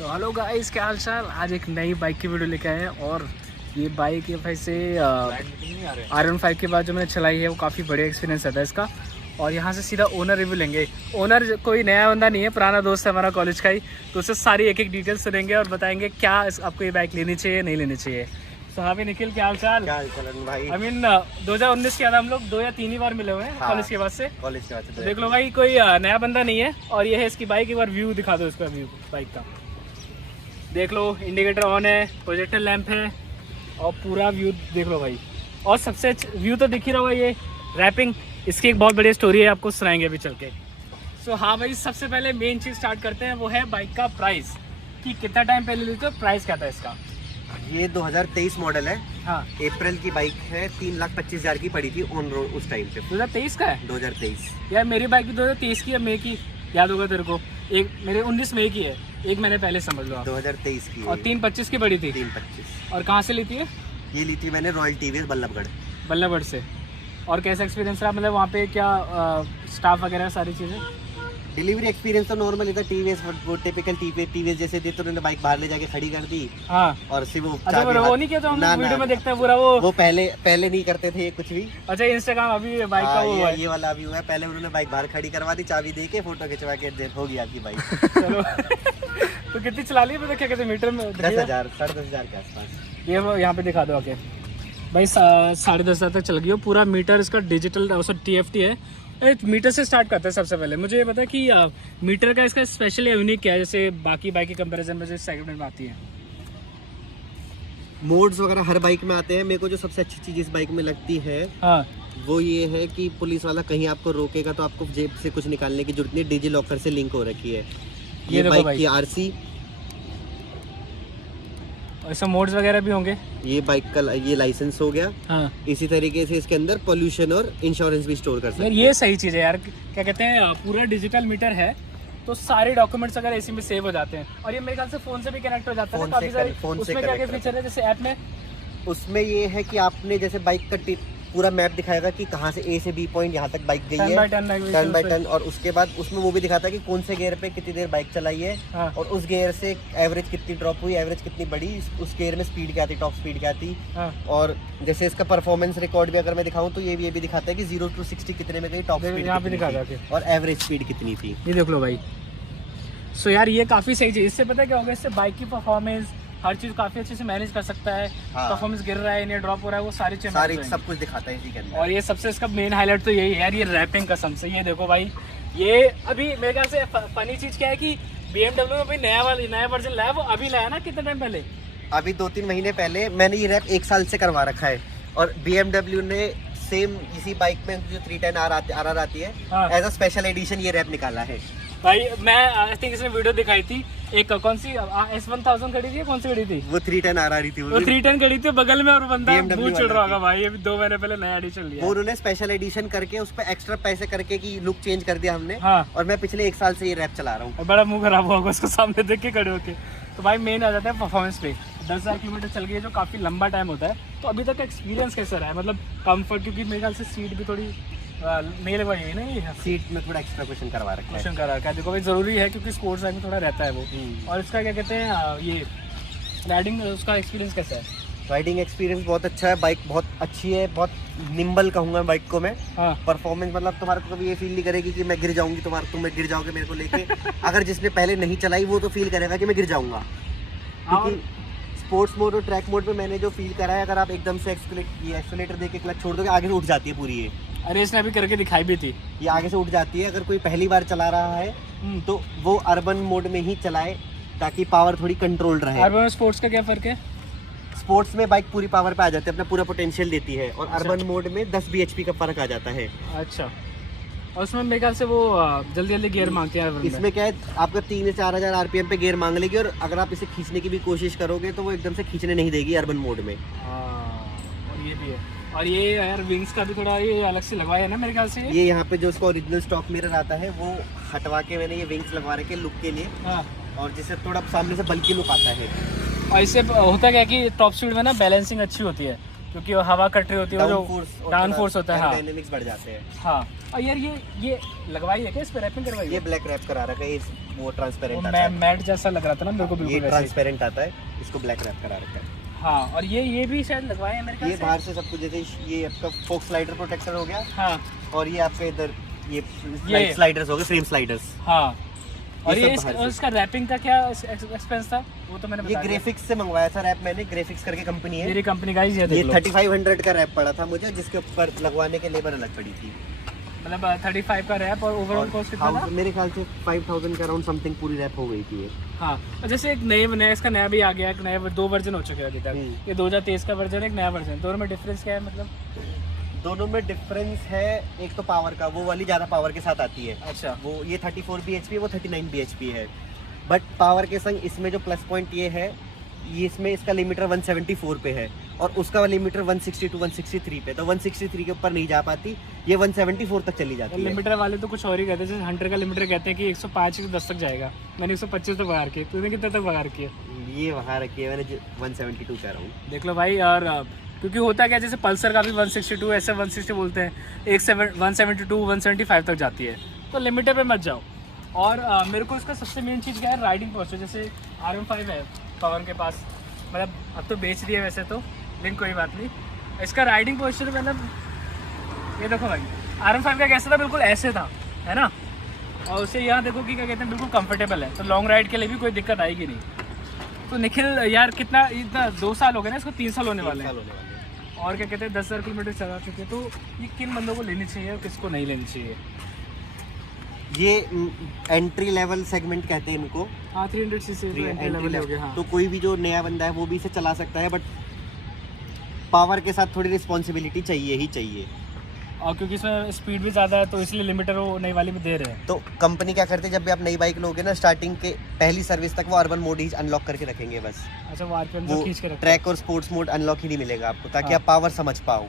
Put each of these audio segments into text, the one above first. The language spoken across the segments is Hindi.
सो हेलो गाइस, क्या हाल चाल। आज एक नई बाइक की वीडियो लेके आए हैं और ये बाइक ये भाई से R15 के बाद जो मैंने चलाई है वो काफ़ी बढ़िया एक्सपीरियंस रहता है इसका। और यहाँ से सीधा ओनर रिव्यू लेंगे। ओनर कोई नया बंदा नहीं है, पुराना दोस्त है हमारा कॉलेज का ही, तो उससे सारी एक एक डिटेल्स सुनेंगे और बताएंगे क्या आपको ये बाइक लेनी चाहिए नहीं लेनी चाहिए। तो हाँ भी निखिल, क्या हाल चाल भाई? आई मीन 2019 के बाद हम लोग 2 या 3 ही बार मिले हुए हैं कॉलेज के बाद से। तो देख लो भाई, कोई नया बंदा नहीं है। और ये है इसकी बाइक, एक बार व्यू दिखा दो इसका, व्यू बाइक का देख लो। इंडिकेटर ऑन है, प्रोजेक्टर लैंप है और पूरा व्यू देख लो भाई। और सबसे व्यू तो दिख ही रहा होगा। ये रैपिंग, इसकी एक बहुत बड़ी स्टोरी है, आपको सुनाएंगे अभी चल के। सो हाँ भाई, सबसे पहले मेन चीज़ स्टार्ट करते हैं, वो है बाइक का प्राइस कि कितना टाइम पहले लेते हो, प्राइस क्या था इसका। ये 2023 मॉडल है। हाँ, अप्रैल की बाइक है। 3,25,000 की पड़ी थी ऑन रोड उस टाइम पे। 2023 का है 2023। यार। मेरी बाइक भी 2023 की है, मई की, याद होगा तेरे को। एक मेरे 19 मई की है, एक महीने पहले समझ लो आप। 2023 की और 325 की पड़ी थी। 325। और कहाँ से ली थी ये ली थी मैंने रॉयल टीवीएस बल्लभगढ़। बल्लभगढ़ से। और कैसा एक्सपीरियंस रहा, मतलब वहाँ पे क्या स्टाफ वगैरह सारी चीज़ें। डिलीवरी एक्सपीरियंस तो नॉर्मल ही था। टीवीएस वो टिपिकल टीवीएस जैसे थी, तो उन्होंने बाइक बाहर ले जाके खड़ी कर दी। हाँ, और सिर्फ वो अच्छा वो नहीं किया, तो हम वीडियो में देखते हैं पूरा वो पहले नहीं करते थे ये कुछ भी। अच्छा, इंस्टाग्राम अभी बाइक का वो है। ये वाला अभी हुआ है। पहले उन्होंने बाइक बाहर खड़ी करवा दी, चाबी दे के फोटो खिंचवा के हो गई आपकी बाइक। चलो तो कितनी चला ली पता, क्या कहते मीटर में? 10,000 10,500 के आसपास। ये वो यहाँ पे दिखा दो आके भाई। 10,500 तक चल गई हो। पूरा मीटर इसका डिजिटल TFT है। मीटर से स्टार्ट करते हैं सबसे पहले। मुझे ये पता है कि मीटर का इसका स्पेशल यूनिक क्या है, जैसे बाकी बाइक के कंपैरिजन में जो सेगमेंट में आती है। मोड्स वगैरह हर बाइक में आते हैं। मेरे को जो सबसे अच्छी चीज़ इस बाइक में लगती है, हाँ, वो ये है कि पुलिस वाला कहीं आपको रोकेगा तो आपको जेब से कुछ निकालने की जरूरत नहीं। डिजी लॉकर से लिंक हो रखी है ये बाइक की RC। ऐसा मोड्स वगैरह भी होंगे। ये बाइक का ये लाइसेंस हो गया। हाँ, इसी तरीके से इसके अंदर पोल्यूशन और इंश्योरेंस भी स्टोर कर सकते हैं। ये सही चीज़ है यार। क्या कहते हैं, पूरा डिजिटल मीटर है तो सारे डॉक्यूमेंट्स अगर इसी में सेव हो जाते हैं। और ये मेरे ख्याल से फ़ोन से भी कनेक्ट हो जाता है काफ़ी सारे। उसमें क्या क्या फीचर है जैसे ऐप में? उसमें ये है कि आपने जैसे बाइक का पूरा मैप दिखाएगा कि कहाँ से A से B पॉइंट यहाँ तक बाइक गई है, टर्न बाय टर्न। और उसके बाद उसमें वो भी दिखाता है कि कौन से गियर पे कितनी देर बाइक चलाई है। हाँ। और उस गियर से एवरेज कितनी ड्रॉप हुई, एवरेज कितनी बढ़ी, उस गियर में स्पीड क्या थी, टॉप स्पीड क्या थी। हाँ। और जैसे इसका परफॉर्मेंस रिकॉर्ड भी अगर मैं दिखाऊं तो ये भी दिखाता है कि 0 to 60 कितने में गई, टॉप स्पीड यहाँ पे दिखा था और एवरेज स्पीड कितनी थी। ये देख लो भाई। सो यार ये काफ़ी सही चीज़। इससे पता है क्या होगा, इससे बाइक की परफॉर्मेंस हर चीज़ काफ़ी अच्छे से मैनेज कर सकता है। हाँ। परफॉर्मेंस गिर रहा है या ड्रॉप हो रहा है, वो सारी चीज़ें सब कुछ दिखाता है इसी के अंदर। और ये सबसे इसका मेन हाईलाइट तो यही है यार, ये रैपिंग कसम से। ये देखो भाई, ये अभी मेरे ख्याल से फनी चीज़ क्या है कि BMW में अभी नया वर्जन लाया, वो अभी लाया ना, कितने टाइम पहले? अभी 2-3 महीने पहले। मैंने ये रैप 1 साल से करवा रखा है। और BMW ने सेम इसी बाइक में जो 310R आती है, हाँ। एज अ स्पेशल एडिशन ये रैप निकाला है भाई। मैं आई थिंक इसने वीडियो दिखाई थी, एक कौन सी S1000 खड़ी थी, कौन सी खड़ी थी? वो 310R आ रही थी। वो 310 खड़ी थी बगल में, और बंदा BMW भूत चिढ़ रहा वाला होगा भाई। अभी 2 महीने पहले नया एडिशन लिया। वो उन्होंने स्पेशल एडिशन करके उस पर एक्स्ट्रा पैसे करके की लुक चेंज कर दिया हमने। हाँ। और मैं पिछले 1 साल से ये रैप चला रहा हूँ। और बड़ा मुंह खराब होगा उसको सामने देख के खड़े होके। तो भाई मेन आ जाता है परफॉर्मेंस पे। 10,000 किलोमीटर चल गई है, जो काफ़ी लंबा टाइम होता है। तो अभी तक का एक्सपीरियंस कैसा रहा है, मतलब कंफर्ट? क्योंकि मेरे ख्याल से सीट भी थोड़ी नहीं लगवाई है ना, ये सीट में थोड़ा एक्स्ट्रा क्वेश्चन करवा रखा है। क्वेश्चन करा रखा है। देखो भाई, ज़रूरी है क्योंकि स्पोर्ट्स बाइक में थोड़ा रहता है वो। और इसका क्या कहते हैं, ये राइडिंग, उसका एक्सपीरियंस कैसा है? राइडिंग एक्सपीरियंस बहुत अच्छा है। बाइक बहुत अच्छी है, बहुत निम्बल कहूँगा बाइक को मैं। हाँ। परफॉर्मेंस मतलब तुम्हारे को कभी ये फील नहीं करेगी कि मैं गिर जाऊंगी, तुम गिर जाओगे मेरे को लेके। अगर जिसने पहले नहीं चलाई वो तो फील करेगा कि मैं गिर जाऊंगा। क्योंकि स्पोर्ट्स मोड और ट्रैक मोड में मैंने जो फील करा है, अगर आप एकदम से एक्सीलरेटर देके क्लच छोड़ दोगे, आगे से उठ जाती है पूरी ये। अरे इसने अभी करके दिखाई भी थी, ये आगे से उठ जाती है। अगर कोई पहली बार चला रहा है तो वो अर्बन मोड में ही चलाए, ताकि पावर थोड़ी कंट्रोल रहे। अर्बन और स्पोर्ट्स का क्या फ़र्क है? स्पोर्ट्स में बाइक पूरी पावर पे आ जाती है, अपना पूरा पोटेंशियल देती है। और अर्बन मोड में 10 bhp का फर्क आ जाता है। अच्छा। और उसमें मेरे ख्याल से वो जल्दी जल्दी गियर मांगते हैं। इसमें क्या है, आपका 3 से 4,000 RPM पे गियर मांग लेगी। और अगर आप इसे खींचने की भी कोशिश करोगे तो वो एकदम से खींचने नहीं देगी अर्बन मोड में। और ये भी है। और ये यार विंग्स का भी थोड़ा ये अलग से लगवाया है ना मेरे ख्याल से। ये यहाँ पे जो उसका ओरिजिनल स्टॉक मिरर आता है वो हटवा के मैंने ये विंग्स लगवा रखे लुक के लिए। हाँ। और जिससे थोड़ा सामने से बल्कि लुक आता है। और इससे होता क्या है कि टॉप स्पीड में ना बैलेंसिंग अच्छी होती है। क्योंकि वो हवा कट रही होती है, वो जो डाउन फोर्स होता है, हाँ डायनेमिक्स बढ़ जाते हैं। हाँ। और यार ये लगवाई है क्या, इस पे रैपिंग करवाई है? ये ब्लैक रैप करा रखा है, वो ट्रांसपेरेंट आता मैं है, मैट जैसा लग रहा था ना मेरे को, बिल्कुल ये वैसे ही। ट्रांसपेरेंट आता है, इसको ब्लैक रैप करा रखा है। हाँ, और ये भी शायद लगवाए हैं मेरे ख्याल ये से। बाहर से सब कुछ, जैसे ये आपका फोक स्लाइडर प्रोटेक्टर हो गया, हाँ और ये आपके इधर ये स्लाइडर्स हो गए, फ्रेम स्लाइडर्स। हाँ, और ये ये सब बाहर और से। इसका रैपिंग का क्या एक्सपेंस था, वो तो मैंने ये बता दिया। ग्राफिक्स से मंगवाया था रैप मैंने, ग्राफिक्स करके कंपनी है, मेरी कंपनी का ही ये देख लो। 3500 का रैप पड़ा था मुझे, जिसके ऊपर लगवाने के लेबर अलग पड़ी थी। मतलब 35 का रैप, और ओवरऑल कॉस्ट कितना था? मेरे ख्याल से 5000 के अराउंड समथिंग पूरी रैप हो गई थी ये। हाँ, और जैसे एक नया इसका नया भी आ गया, एक नया 2 वर्जन हो चुके हैं अभी तक। ये 2023 का वर्जन, एक नया वर्जन, दोनों में डिफरेंस क्या है मतलब? दोनों में डिफरेंस है, एक तो पावर का, वो वाली ज़्यादा पावर के साथ आती है। अच्छा, वो ये 34 bhp है, वो 39 bhp है। बट पावर के संग इसमें जो प्लस पॉइंट ये है, ये इसमें इसका लिमिटर 174 पे है, और उसका लिमिटर 162 163 पे, तो 163 के ऊपर नहीं जा पाती, ये 174 तक चली जाती है। लिमिटर वाले तो कुछ और ही कहते हैं, जैसे 100 का लिमिटर कहते हैं कि 105 से 10 तक जाएगा, मैंने 125 तक बगार किया, तूने कितने तक बगार किया? ये वहाँ रखी है मैंने, 172 कह रहा हूँ। देख लो भाई। और क्योंकि होता क्या, जैसे पल्सर का भी 162, ऐसे 160 बोलते हैं, 172 175 तक जाती है, तो लिमिटर पे मत जाओ। और मेरे को इसका सबसे मेन चीज़ क्या है, राइडिंग पोस्चर। जैसे RM5 है पवन के पास, मतलब अब तो बेच दिया वैसे तो, लेकिन कोई बात नहीं, इसका राइडिंग पोस्चर मतलब ये देखो भाई, RM5 का कैसा था, बिल्कुल ऐसे था, है ना, और उसे यहाँ देखो कि क्या कहते हैं, बिल्कुल कंफर्टेबल है, तो लॉन्ग राइड के लिए भी कोई दिक्कत आएगी नहीं। तो निखिल यार कितना, इतना 2 साल हो गए ना इसको, 3 साल होने वाले हैं, और क्या कहते हैं 10,000 किलोमीटर चला चुके हैं। तो ये किन बंदों को लेनी चाहिए और किसको नहीं लेनी चाहिए? ये एंट्री लेवल सेगमेंट कहते हैं इनको। हाँ, 300 सीसी तो एंट्री लेवल हो गया। हाँ, तो कोई भी जो नया बंदा है वो भी इसे चला सकता है, बट पावर के साथ थोड़ी रिस्पॉन्सिबिलिटी चाहिए ही चाहिए। और क्योंकि इसमें स्पीड भी ज़्यादा है, तो इसलिए लिमिटर वो नई वाली में दे रहे हैं। तो कंपनी क्या करती है, जब भी आप नई बाइक लोगे ना, स्टार्टिंग के पहली सर्विस तक वो अर्बन मोड ही अनलॉक करके रखेंगे बस। अच्छा, वो RPM वो तो खींच के रखते हैं। ट्रैक और स्पोर्ट्स मोड अनलॉक ही नहीं मिलेगा आपको, ताकि हाँ। आप पावर समझ पाओ।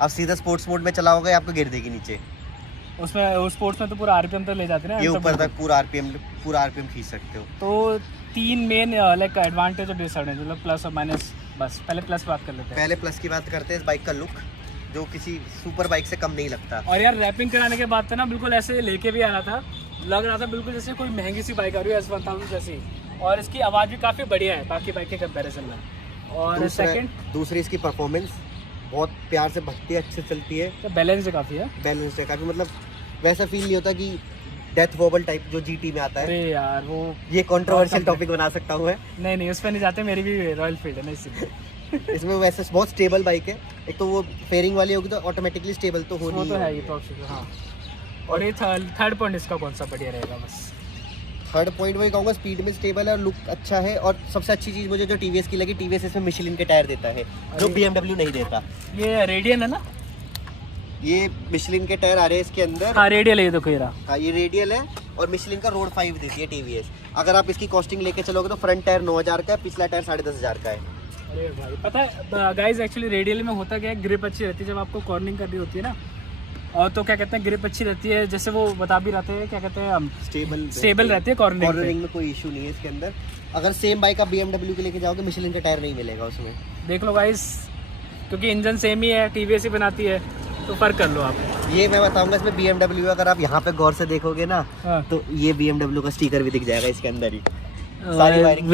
आप सीधा स्पोर्ट्स मोड में चलाओगे, आपको गिर देगी नीचे। उसमें स्पोर्ट्स में तो पूरा RPM तक ले जाते हैं ना, ये अंतर ऊपर बिल्कुल। तक पूरा आरपीएम खींच सकते हो। तो 3 मेन लाइक एडवांटेज और डिसएडवांटेज, मतलब प्लस और माइनस। बस पहले प्लस बात कर लेते हैं। पहले प्लस की बात करते हैं, इस बाइक का लुक जो किसी सुपर बाइक से कम नहीं लगता। और यार रैपिंग कराने के बाद तो ना बिल्कुल ऐसे लेके भी आ रहा था, लग रहा था बिल्कुल जैसे कोई महंगी सी बाइक आ रही है S1000 जैसी, और इसकी आवाज़ भी काफ़ी बढ़िया है बाकी बाइक के कंपैरिजन में। और दूसरी इसकी परफॉर्मेंस बहुत प्यार से भगती है, अच्छे चलती है, तो बैलेंस काफ़ी है, बैलेंस्ड है काफ़ी। मतलब वैसा फील नहीं होता कि डेथ वॉबल टाइप जो GT में आता है। अरे यार वो ये कंट्रोवर्शियल टॉपिक बना सकता हूँ मैं। नहीं उस पर नहीं जाते, मेरी भी रॉयल फील्ड है ना इसलिए। इसमें वैसे बहुत स्टेबल बाइक है, एक तो वो फेयरिंग वाली होगी तो ऑटोमेटिकली स्टेबल तो वो होनी तो ही है, ये होगी। तो हाँ। और ये थर्ड पॉइंट इसका कौन सा बढ़िया रहेगा? बस थर्ड पॉइंट वही कहूँगा, स्पीड में स्टेबल है और लुक अच्छा है। और सबसे अच्छी चीज़ मुझे जो TVS की लगी, TVS इसमें मिशेलिन के टायर देता है, जो BMW नहीं देता। ये रेडियन है ना? ये मिशेलिन के टायर आ रहे हैं इसके अंदर। हाँ, रेडियल है ये तो कह रहा। हाँ, ये रेडियल है, और मिशेलिन का रोड 5 देती है TVS। अगर आप इसकी कॉस्टिंग लेके चलोगे तो फ्रंट टायर 9000 का है, पिछला टायर 10,500 का है। अरे भाई पता है गाइस, एक्चुअली रेडियल में होता क्या है, ग्रिप अच्छी रहती है जब आपको कॉर्निंग करनी होती है ना, और तो क्या कहते हैं ग्रिप अच्छी रहती है, जैसे वो बता भी रहते हैं क्या कहते हैं, स्टेबल रहती है कॉर्नरिंग में, कोई इशू नहीं है इसके अंदर। अगर सेम बाइक आप BMW के लेके जाओगे, मिशेलिन का टायर नहीं मिलेगा उसमें। देख लो गाइस, क्योंकि इंजन सेम ही है, TVS ही बनाती है, तो फर्क कर लो आप। ये मैं बताऊंगा, इसमें BMW अगर आप यहाँ पे गौर से देखोगे ना, हाँ। तो ये BMW का स्टिकर भी दिख जाएगा इसके अंदर ही। सारी वायरिंग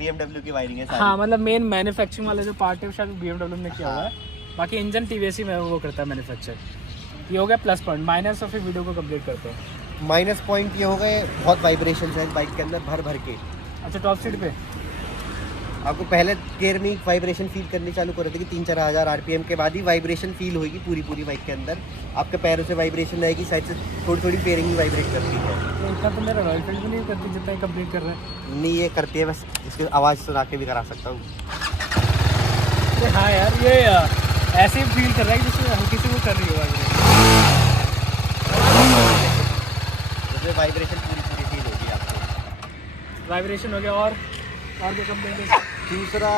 BMW की वायरिंग है सारी। हाँ, मतलब मेन मैन्युफैक्चरिंग वाले जो पार्ट है वो शायद BMW ने किया हुआ है, बाकी इंजन TVS ही में वो करता है मैन्युफैक्चर। ये हो गया प्लस पॉइंट। माइनस और फिर वीडियो को कंप्लीट करते हैं। माइनस पॉइंट ये हो गए, बहुत वाइब्रेशन है इस बाइक के अंदर भर के। अच्छा, टॉप सीट पे आपको पहले गेयर में वाइब्रेशन फील करनी चालू कर रहे थे कि 3-4 हज़ार RPM के बाद ही वाइब्रेशन फील होगी पूरी बाइक के अंदर। आपके पैरों से वाइब्रेशन रहेगी, साइड से थोड़ी बेयरिंग भी वाइब्रेट करती है। तो इतना तो मेरा रॉयल फील्ड भी नहीं करती जितना कंप्लीट कर रहे हैं। नहीं, ये करती है, बस इसकी आवाज़ सुना के भी करा सकता हूँ। हाँ यार, ये ऐसे ही फील कर रहा है जैसे हल्की सी वो कर रही हो जैसे वाइब्रेशन पूरी फील होगी आपको। वाइब्रेशन हो गया। और क्या कंप्लेंट है? दूसरा,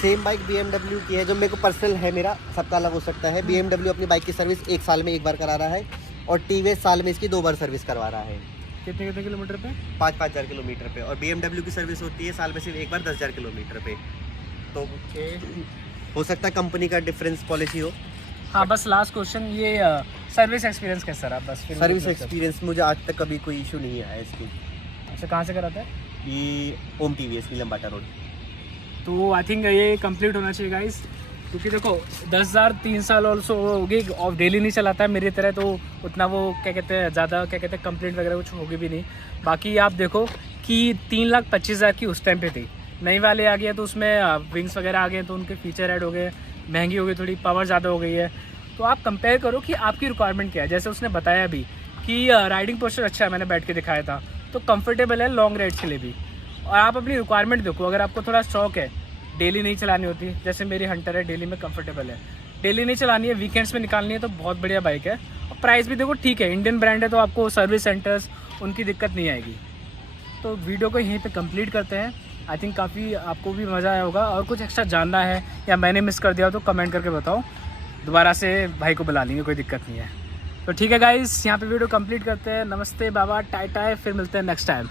सेम बाइक BMW की है, जो मेरे को पर्सनल है, मेरा सबका अलग हो सकता है। BMW अपनी बाइक की सर्विस 1 साल में 1 बार करा रहा है, और TVS साल में इसकी 2 बार सर्विस करवा रहा है। कितने किलोमीटर पे? 5-5 हज़ार किलोमीटर पे। और BMW की सर्विस होती है साल में सिर्फ 1 बार 10,000 किलोमीटर पे। तो हो सकता है कंपनी का डिफरेंस पॉलिसी हो। हाँ बस लास्ट क्वेश्चन, ये सर्विस एक्सपीरियंस कैसा रहा? बस फिर सर्विस एक्सपीरियंस मुझे आज तक कभी कोई इशू नहीं आया इसकी। अच्छा, कहाँ से कराता है? ये ओम TVS नीलमबाटा रोड। तो आई थिंक ये कंप्लीट होना चाहिए गाइस, क्योंकि देखो 10,000 3 साल ऑल्सो होगी और डेली नहीं चलाता है मेरी तरह, तो उतना वो क्या कहते हैं ज़्यादा क्या कहते हैं कंप्लेंट वगैरह कुछ होगी भी नहीं। बाकी आप देखो कि 3,25,000 की उस टाइम पे थी, नई वाले आ गए तो उसमें विंग्स वगैरह आ गए तो उनके फीचर ऐड हो गए, महंगी हो गई थोड़ी, पावर ज़्यादा हो गई है। तो आप कंपेयर करो कि आपकी रिक्वायरमेंट क्या है। जैसे उसने बताया अभी कि राइडिंग पोस्चर अच्छा है, मैंने बैठ के दिखाया था, तो कंफर्टेबल है लॉन्ग राइड्स के लिए भी। और आप अपनी रिक्वायरमेंट देखो, अगर आपको थोड़ा शौक है, डेली नहीं चलानी होती, जैसे मेरी हंटर है, डेली में कंफर्टेबल है, डेली नहीं चलानी है, वीकेंड्स में निकालनी है, तो बहुत बढ़िया बाइक है। और प्राइस भी देखो ठीक है, इंडियन ब्रांड है, तो आपको सर्विस सेंटर्स उनकी दिक्कत नहीं आएगी। तो वीडियो को यहीं पे कंप्लीट करते हैं। आई थिंक काफ़ी आपको भी मज़ा आया होगा, और कुछ एक्स्ट्रा जानना है या मैंने मिस कर दिया तो कमेंट करके बताओ, दोबारा से भाई को बुला लेंगे, कोई दिक्कत नहीं है। तो ठीक है गाइस, यहाँ पे वीडियो कंप्लीट करते हैं। नमस्ते बाबा, टाटा, फिर मिलते हैं नेक्स्ट टाइम।